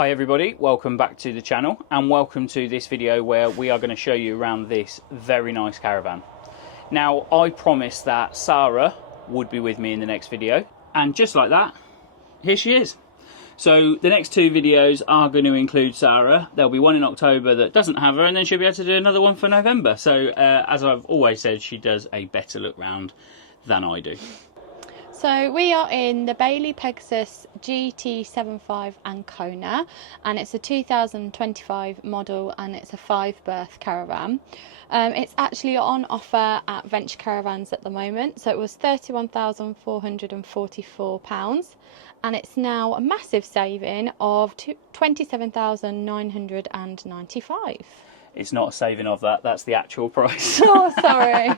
Hi everybody, welcome back to the channel and welcome to this video where we are going to show you around this very nice caravan. Now I promised that Sara would be with me in the next video, and just like that, here she is. So the next two videos are going to include Sara. There'll be one in October that doesn't have her, and then she'll be able to do another one for November. So as I've always said, she does a better look round than I do. So we are in the Bailey Pegasus GT75 Ancona, and it's a 2025 model and it's a 5-berth caravan. It's actually on offer at Venture Caravans at the moment, so it was £31,444 and it's now a massive saving of £27,995. It's not a saving of that, that's the actual price. Oh, sorry.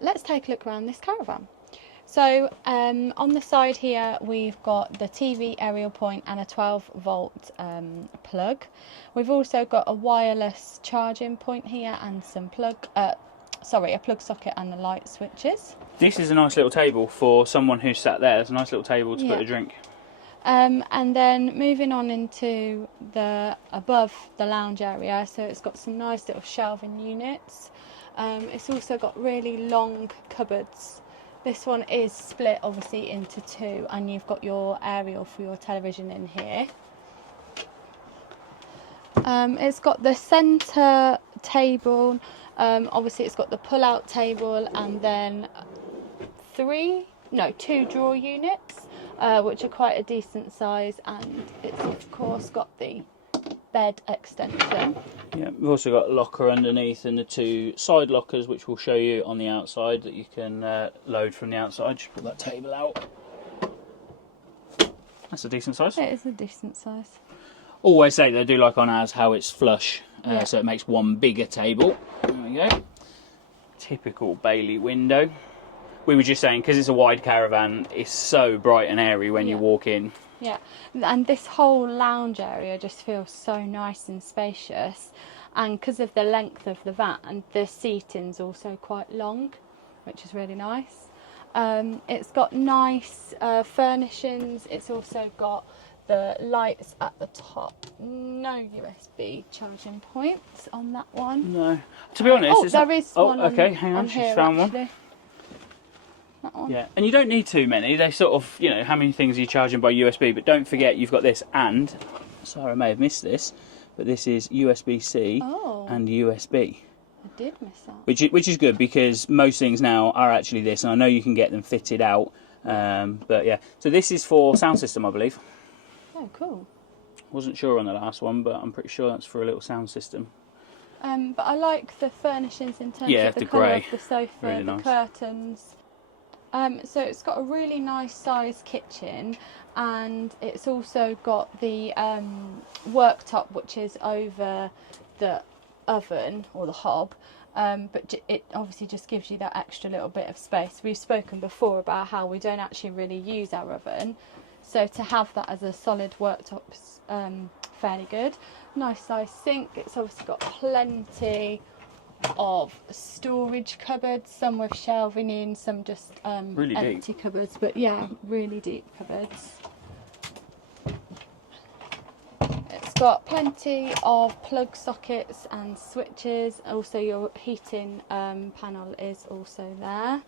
Let's take a look around this caravan. So on the side here we've got the TV aerial point and a 12-volt plug. We've also got a wireless charging point here and some a plug socket and the light switches. This is a nice little table for someone who's sat there. It's a nice little table to put a drink. And then moving on into above the lounge area, so it's got some nice little shelving units. It's also got really long cupboards. This one is split obviously into two, and you've got your aerial for your television in here. It's got the centre table, obviously it's got the pull-out table, and then two drawer units, which are quite a decent size, and it's of course got the bed extension. Yeah, we've also got a locker underneath and the two side lockers, which we'll show you on the outside, that you can load from the outside. Just put that table out. That's a decent size. It is a decent size. Always say they do like on ours how it's flush, so it makes one bigger table. There we go. Typical Bailey window. We were just saying, because it's a wide caravan, it's so bright and airy when you walk in. Yeah, and this whole lounge area just feels so nice and spacious, and because of the length of the van, the seating's also quite long, which is really nice. It's got nice furnishings. It's also got the lights at the top. No USB charging points on that one. No, to be honest, there is one. Okay, hang on, she's found actually. One. Yeah, and you don't need too many. They sort of, you know, how many things are you charging by USB? But don't forget, you've got this, and Sarah may have missed this, but this is USB-C and USB. I did miss that. Which is good, because most things now are actually this, and I know you can get them fitted out. But yeah, so this is for sound system, I believe. Oh, cool. Wasn't sure on the last one, but I'm pretty sure that's for a little sound system. But I like the furnishings in terms of the colour grey. of the sofa, Really the nice. curtains. So it's got a really nice sized kitchen, and it's also got the worktop, which is over the oven or the hob, but it obviously just gives you that extra little bit of space. We've spoken before about how we don't actually really use our oven, so to have that as a solid worktop is fairly good. Nice size sink. It's obviously got plenty of storage cupboards, some with shelving in, some just really empty deep cupboards, but yeah, really deep cupboards. It's got plenty of plug sockets and switches. Also your heating panel is also there.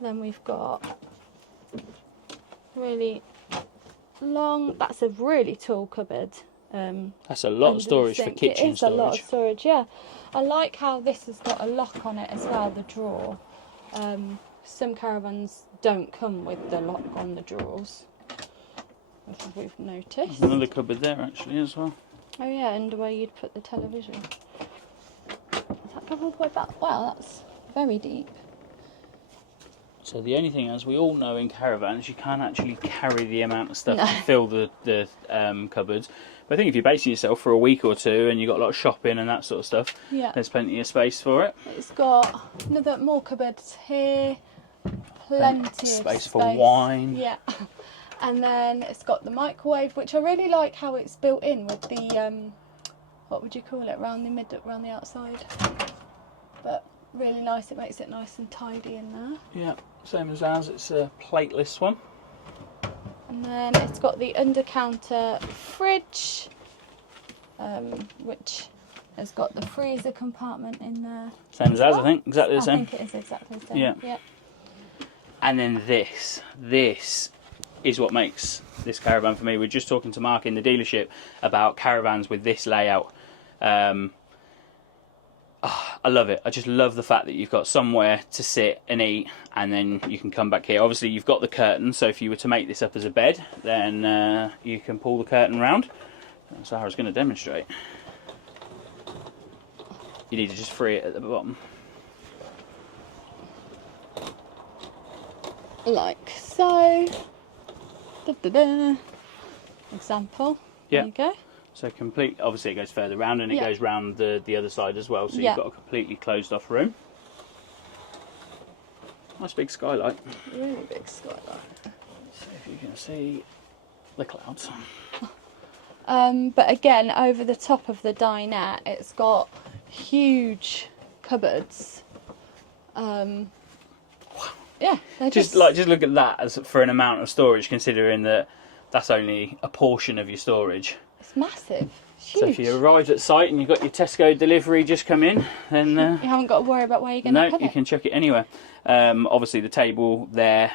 Then we've got really long, that's a really tall cupboard. That's a lot of storage for kitchen storage. It is a lot of storage, yeah. I like how this has got a lock on it as well, the drawer. Some caravans don't come with the lock on the drawers, as we've noticed. There's another cupboard there actually as well. Oh yeah, under where you'd put the television. Does that go all the way back? Wow, that's very deep. So the only thing, as we all know in caravans, you can't actually carry the amount of stuff to fill the cupboards. But I think if you're basing yourself for a week or two and you've got a lot of shopping and that sort of stuff, there's plenty of space for it. It's got more cupboards here, plenty of space for wine. Yeah, and then it's got the microwave, which I really like how it's built in with the what would you call it, around the outside. But really nice. It makes it nice and tidy in there. Yeah, same as ours. It's a plateless one. And then it's got the under-counter fridge, which has got the freezer compartment in there. Same as ours, I think. Exactly the same. I think it is exactly the same. Yeah. Yeah. And then this is what makes this caravan for me. We're just talking to Mark in the dealership about caravans with this layout. I love it. I just love the fact that you've got somewhere to sit and eat, and then you can come back here. Obviously, you've got the curtain, so if you were to make this up as a bed, then you can pull the curtain round. And Sarah's going to demonstrate. You need to just free it at the bottom. Like so. Da-da-da. Example. Yeah. There you go. So complete. Obviously, it goes further round, and it goes round the other side as well. So Yeah. you've got a completely closed off room. Nice big skylight. Really big skylight. See if you can see the clouds. But again, over the top of the dinette, it's got huge cupboards. Yeah, they're Just look at that as for an amount of storage, considering that that's only a portion of your storage. it's massive. It's huge. So if you arrived at site and you've got your Tesco delivery just come in, then you haven't got to worry about where you're going to put you it. can chuck it anywhere. Obviously the table there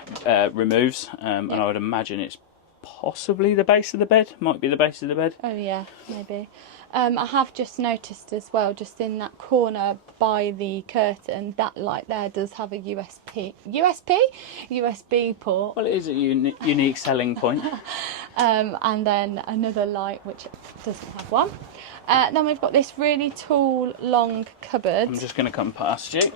removes, and I would imagine it's possibly the base of the bed. Might be the base of the bed. Oh yeah, maybe. I have just noticed as well, just in that corner by the curtain, that light there does have a USB port. Well, it is a unique selling point. And then another light which doesn't have one. Then we've got this really tall, long cupboard. I'm just going to come past you.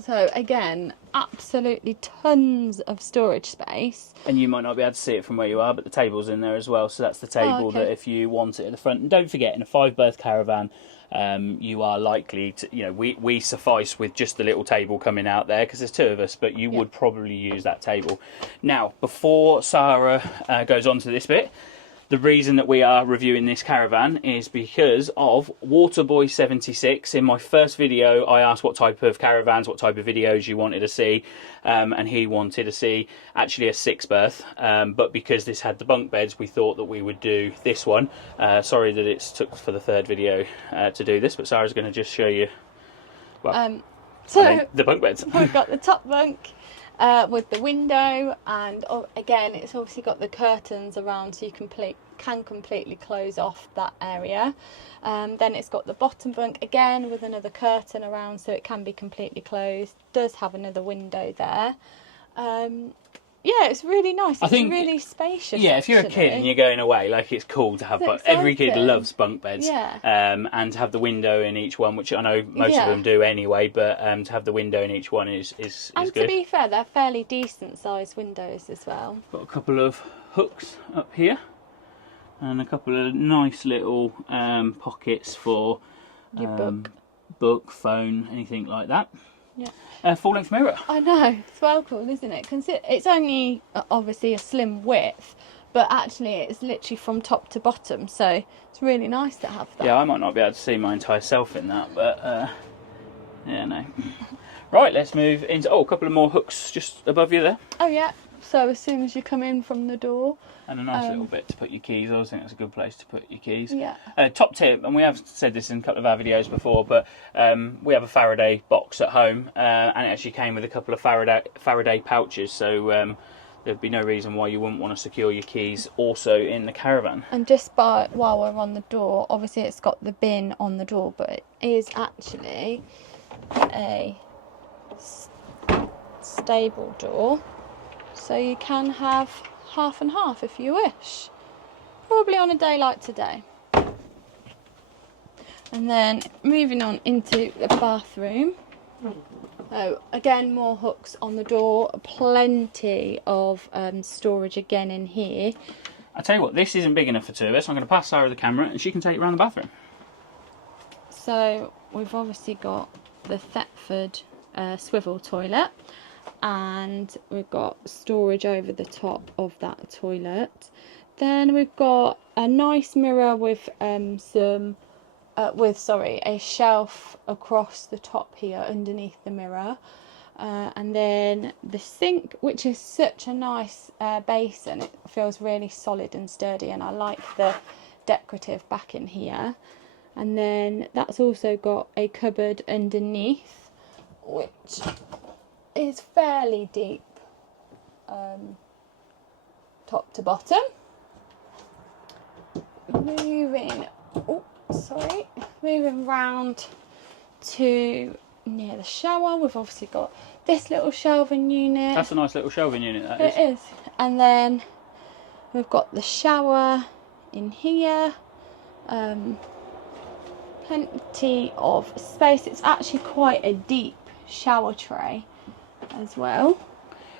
So again, absolutely tons of storage space. And you might not be able to see it from where you are, but the table's in there as well. So that's the table that if you want it at the front. And don't forget, in a 5-berth caravan, you are likely to, we suffice with just the little table coming out there because there's 2 of us, but you would probably use that table. Now, before Sara goes on to this bit, the reason that we are reviewing this caravan is because of Waterboy76. In my first video, I asked what type of caravans, what type of videos you wanted to see, and he wanted to see actually a 6-berth, but because this had the bunk beds, we thought that we would do this one. Sorry that it's took for the 3rd video to do this, but Sarah's going to just show you, well, the bunk beds. We've got the top bunk. With the window, and again it's obviously got the curtains around so you can completely close off that area. Then it's got the bottom bunk again with another curtain around so it can be completely closed. Does have another window there. Yeah, it's really nice. It's really spacious. Yeah, if you're a kid and you're going away, like, it's cool to have bunk. Every kid loves bunk beds. Yeah. And to have the window in each one, which I know most of them do anyway, but to have the window in each one is and good. To be fair, they're fairly decent sized windows as well. Got a couple of hooks up here, and a couple of nice little pockets for your book, phone, anything like that. Yeah. Full-length mirror. I know, it's well cool, isn't it? It's only obviously a slim width, but actually it's literally from top to bottom, so it's really nice to have that. Yeah, I might not be able to see my entire self in that, but yeah, no. Right, let's move into a couple of more hooks just above you there. Oh yeah, so as soon as you come in from the door. And a nice little bit to put your keys. I always think that's a good place to put your keys. Yeah. Top tip, and we have said this in a couple of our videos before, but we have a Faraday box at home, and it actually came with a couple of Faraday pouches, so there'd be no reason why you wouldn't want to secure your keys also in the caravan. And just while we're on the door, obviously it's got the bin on the door, but it is actually a stable door, so you can have half and half if you wish, probably on a day like today. And then moving on into the bathroom. So again, more hooks on the door, plenty of storage again in here. I tell you what, this isn't big enough for 2 of us. I'm going to pass Sarah the camera and she can take it around the bathroom. So we've obviously got the Thetford swivel toilet, and we've got storage over the top of that toilet. Then we've got a nice mirror with a shelf across the top here underneath the mirror. And then the sink, which is such a nice basin. It feels really solid and sturdy, and I like the decorative back in here. And then that's also got a cupboard underneath, which is fairly deep, top to bottom. Moving round to near the shower, we've obviously got this little shelving unit. That's a nice little shelving unit, that is. It is. And then we've got the shower in here. Plenty of space. It's actually quite a deep shower tray as well.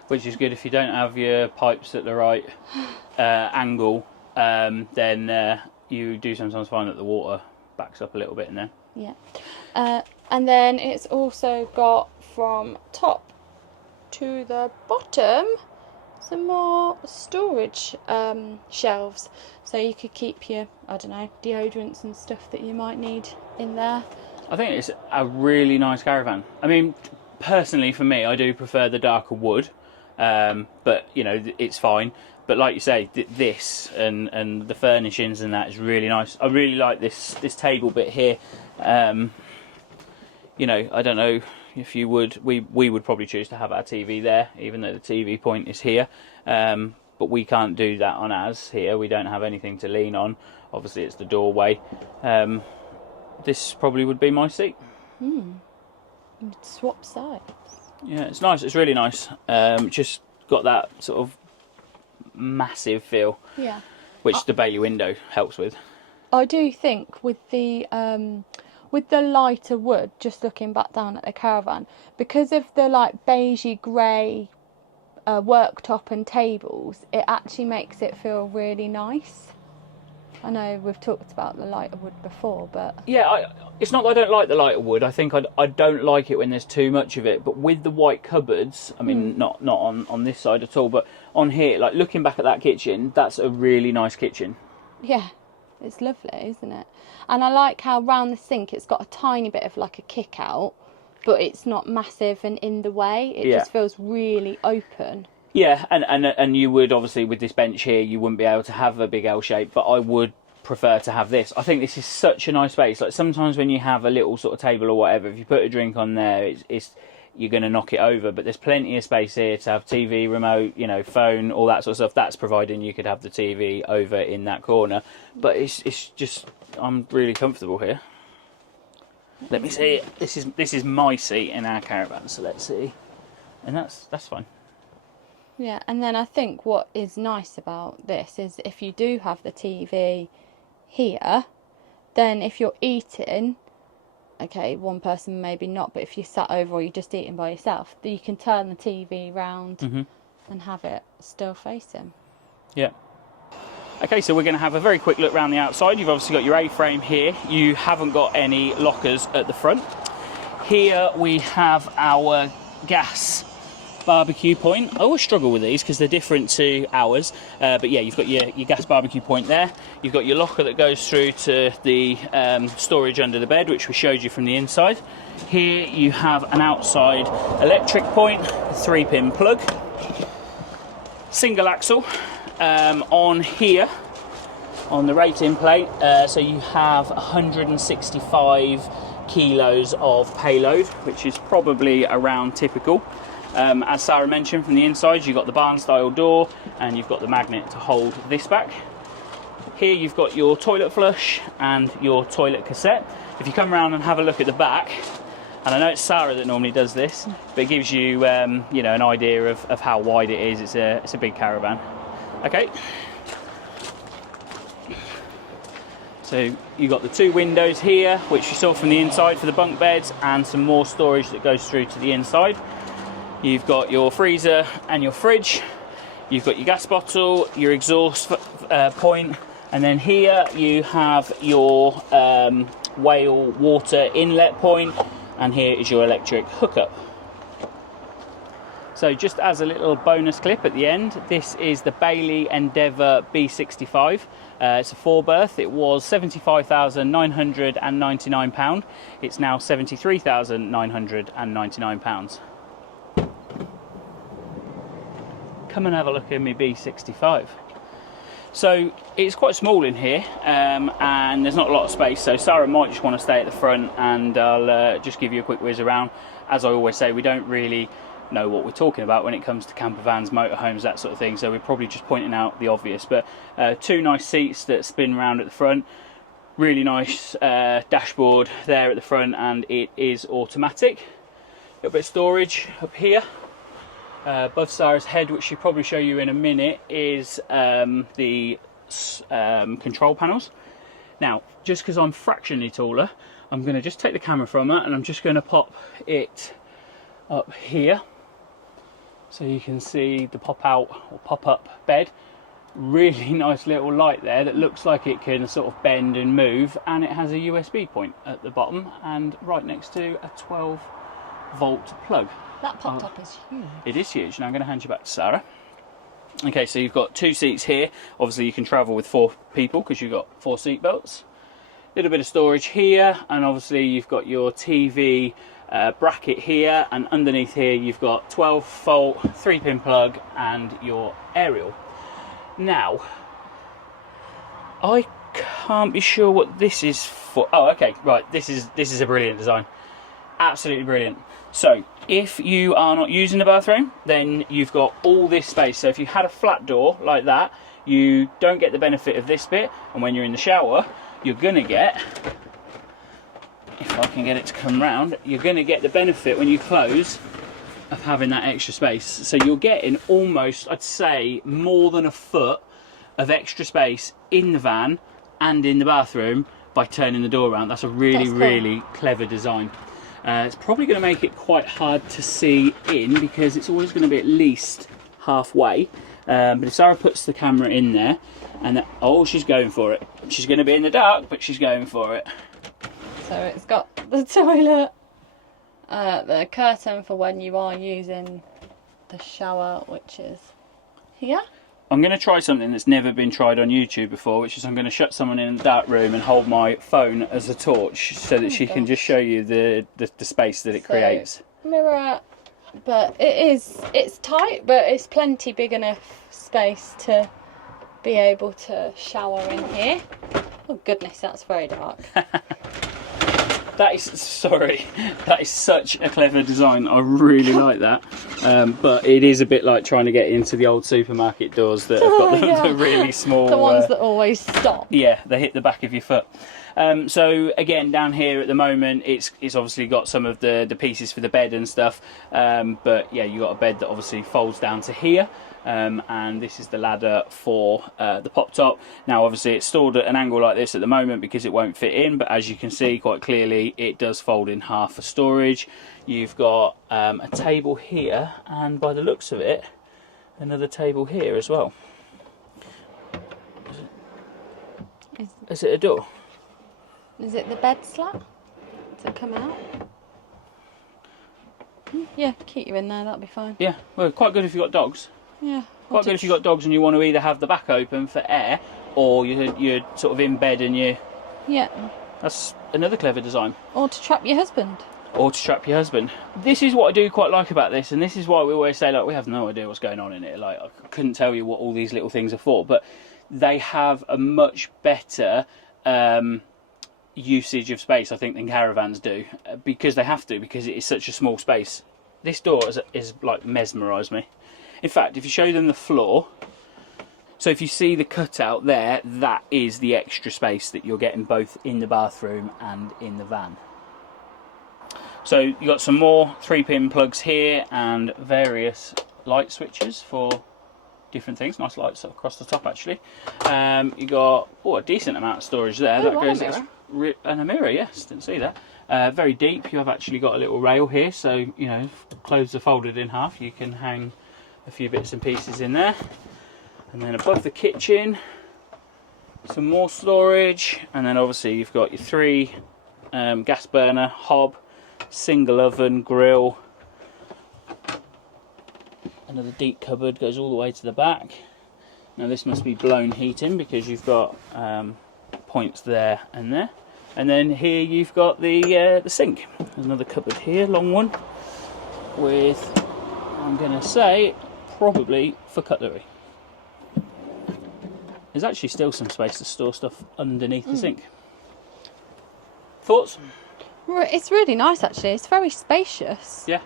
Which is good if you don't have your pipes at the right angle, then you do sometimes find that the water backs up a little bit in there. Yeah. And then it's also got from top to the bottom some more storage shelves, so you could keep your, I don't know, deodorants and stuff that you might need in there. I think it's a really nice caravan. I mean, personally for me, I do prefer the darker wood, but you know, it's fine. But like you say, this and the furnishings and that is really nice. I really like this table bit here. You know, I don't know if you would, we would probably choose to have our TV there, even though the TV point is here. But we can't do that on ours here. We don't have anything to lean on. Obviously, it's the doorway. This probably would be my seat. Swap sides. Yeah, it's nice. It's really nice. Just got that sort of massive feel. Yeah. Which the Bailey window helps with. I do think with the lighter wood, just looking back down at the Caravan, because of the like beigey grey worktop and tables, it actually makes it feel really nice. I know we've talked about the lighter wood before, but yeah, it's not that I don't like the lighter wood. I think I don't like it when there's too much of it. But with the white cupboards, I mean, not on this side at all, but on here, like looking back at that kitchen, that's a really nice kitchen. Yeah, it's lovely, isn't it? And I like how round the sink it's got a tiny bit of like a kick out, but it's not massive and in the way. It just feels really open. Yeah, and you would obviously with this bench here, you wouldn't be able to have a big L shape, but I would prefer to have this. I think this is such a nice space. Like sometimes when you have a little sort of table or whatever, if you put a drink on there, it's you're going to knock it over. But there's plenty of space here to have TV, remote, you know, phone, all that sort of stuff. That's providing you could have the TV over in that corner. But it's just, I'm really comfortable here. Let me see. This is my seat in our Caravan. So let's see, and that's fine. Yeah, and then I think what is nice about this is if you do have the TV here, then if you're eating, okay, one person maybe not, but if you sat over or you're just eating by yourself, you can turn the TV round and have it still facing. Yeah. Okay, so we're going to have a very quick look around the outside. You've obviously got your A-frame here. You haven't got any lockers at the front. Here we have our gas barbecue point. I always struggle with these because they're different to ours, but yeah, you've got your gas barbecue point there. You've got your locker that goes through to the storage under the bed, which we showed you from the inside. Here you have an outside electric point, 3-pin plug, single axle on here on the rating plate, so you have 165 kilos of payload, which is probably around typical. As Sara mentioned, from the inside you've got the barn style door and you've got the magnet to hold this back. Here you've got your toilet flush and your toilet cassette. If you come around and have a look at the back, and I know it's Sara that normally does this, but it gives you you know, an idea of how wide it is. It's a big Caravan. Okay, so you've got the 2 windows here, which you saw from the inside for the bunk beds, and some more storage that goes through to the inside. You've got your freezer and your fridge. You've got your gas bottle, your exhaust point, and then here you have your whale water inlet point, and here is your electric hookup. So just as a little bonus clip at the end, this is the Bailey Endeavor B65. It's a 4-berth. It was £75,999. It's now £73,999. come and have a look at my B65. So it's quite small in here, and there's not a lot of space, so Sara might just want to stay at the front, and I'll just give you a quick whiz around. As I always say, we don't really know what we're talking about when it comes to camper vans, motorhomes, that sort of thing, so we're probably just pointing out the obvious. But two nice seats that spin around at the front, really nice dashboard there at the front, and it is automatic. A little bit of storage up here. Above Sara's head, which she'll probably show you in a minute, is the control panels. Now, just because I'm fractionally taller, I'm going to just take the camera from her and I'm just going to pop it up here so you can see the pop out or pop up bed. Really nice little light there that looks like it can sort of bend and move, and it has a USB point at the bottom and right next to a 12-volt plug. That pop top is huge. It is huge. Now I'm going to hand you back to Sara. Okay, so you've got two seats here. Obviously you can travel with 4 people because you've got 4 seat belts. A little bit of storage here, and obviously you've got your TV bracket here, and underneath here you've got 12-volt 3-pin plug and your aerial. Now, I can't be sure what this is for. Oh, okay, right. This is a brilliant design. Absolutely brilliant. So if you are not using the bathroom, then you've got all this space. So if you had a flat door like that, you don't get the benefit of this bit, and when you're in the shower, you're gonna get, if I can get it to come round, you're gonna get the benefit when you close of having that extra space. So you're getting almost, I'd say, more than a foot of extra space in the van and in the bathroom by turning the door around. That's a really clever design. It's probably going to make it quite hard to see in because it's always going to be at least halfway. But if Sara puts the camera in there, and oh, she's going for it. She's going to be in the dark, but she's going for it. So it's got the toilet, the curtain for when you are using the shower, which is here. I'm going to try something that's never been tried on YouTube before, which is I'm going to shut someone in a dark room and hold my phone as a torch so that she can just show you the space that it creates. Mirror, but it's tight, but it's plenty big enough space to be able to shower in here. Oh goodness, that's very dark. That is such a clever design. I really like that. But it is a bit like trying to get into the old supermarket doors that have got the really small... The ones that always stop. Yeah, they hit the back of your foot. So again, down here at the moment, it's obviously got some of the pieces for the bed and stuff. But yeah, you got a bed that obviously folds down to here. And this is the ladder for the pop top. Now obviously it's stored at an angle like this at the moment because it won't fit in, but as you can see quite clearly it does fold in half for storage. You've got a table here, and by the looks of it, another table here as well. Is it a door? Is it the bed slat? Does it come out? Yeah, keep you in there, that'll be fine. Yeah, well, quite good if you've got dogs. Yeah. Quite good if you've got dogs and you want to either have the back open for air, or you're sort of in bed and you... Yeah. That's another clever design. Or to trap your husband. Or to trap your husband. This is what I do quite like about this, and this is why we always say, like, we have no idea what's going on in it. Like, I couldn't tell you what all these little things are for, but they have a much better usage of space, I think, than caravans do, because they have to, because it is such a small space. This door is like mesmerised me. In fact, if you show them the floor, so if you see the cutout there, that is the extra space that you're getting both in the bathroom and in the van. So you've got some more 3-pin plugs here and various light switches for different things. Nice lights across the top actually. You got a decent amount of storage there. That goes and a mirror, yes, didn't see that. Very deep. You have actually got a little rail here, so you know, if clothes are folded in half, you can hang a few bits and pieces in there. And then above the kitchen, some more storage, and then obviously you've got your 3 gas burner, hob, single oven, grill. Another deep cupboard goes all the way to the back. Now this must be blown heating because you've got points there and there. And then here you've got the sink. There's another cupboard here, long one, with, I'm going to say, probably for cutlery. There's actually still some space to store stuff underneath the sink. Thoughts? It's really nice actually. It's very spacious. Yeah.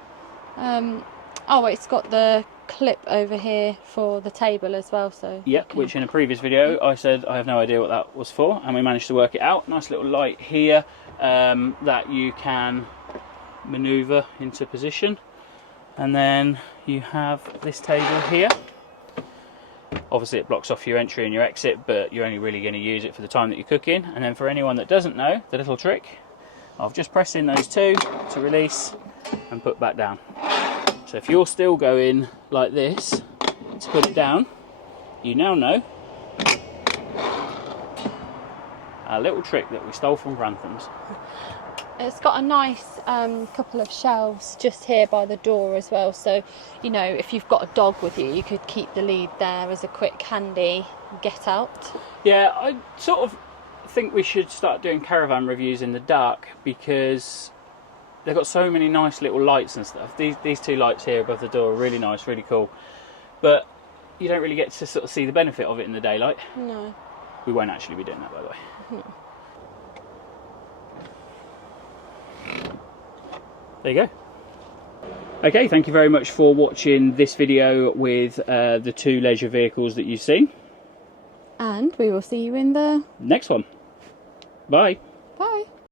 Oh, it's got the clip over here for the table as well. So yep, which in a previous video I said I have no idea what that was for, and we managed to work it out. Nice little light here that you can manoeuvre into position, and then you have this table here. Obviously it blocks off your entry and your exit, but you're only really going to use it for the time that you're cooking. And then for anyone that doesn't know, the little trick of just pressing those two to release and put back down. So if you're still going like this to put it down, you now know a little trick that we stole from Granthams. It's got a nice couple of shelves just here by the door as well, so you know, if you've got a dog with you, you could keep the lead there as a quick handy get out. Yeah, I sort of think we should start doing Caravan reviews in the dark, because they've got so many nice little lights and stuff. These two lights here above the door are really nice, really cool, but you don't really get to sort of see the benefit of it in the daylight. No. We won't actually be doing that, by the way. No. There you go. Okay, thank you very much for watching this video with the two leisure vehicles that you've seen. And we will see you in the next one. Bye.